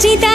Conchita.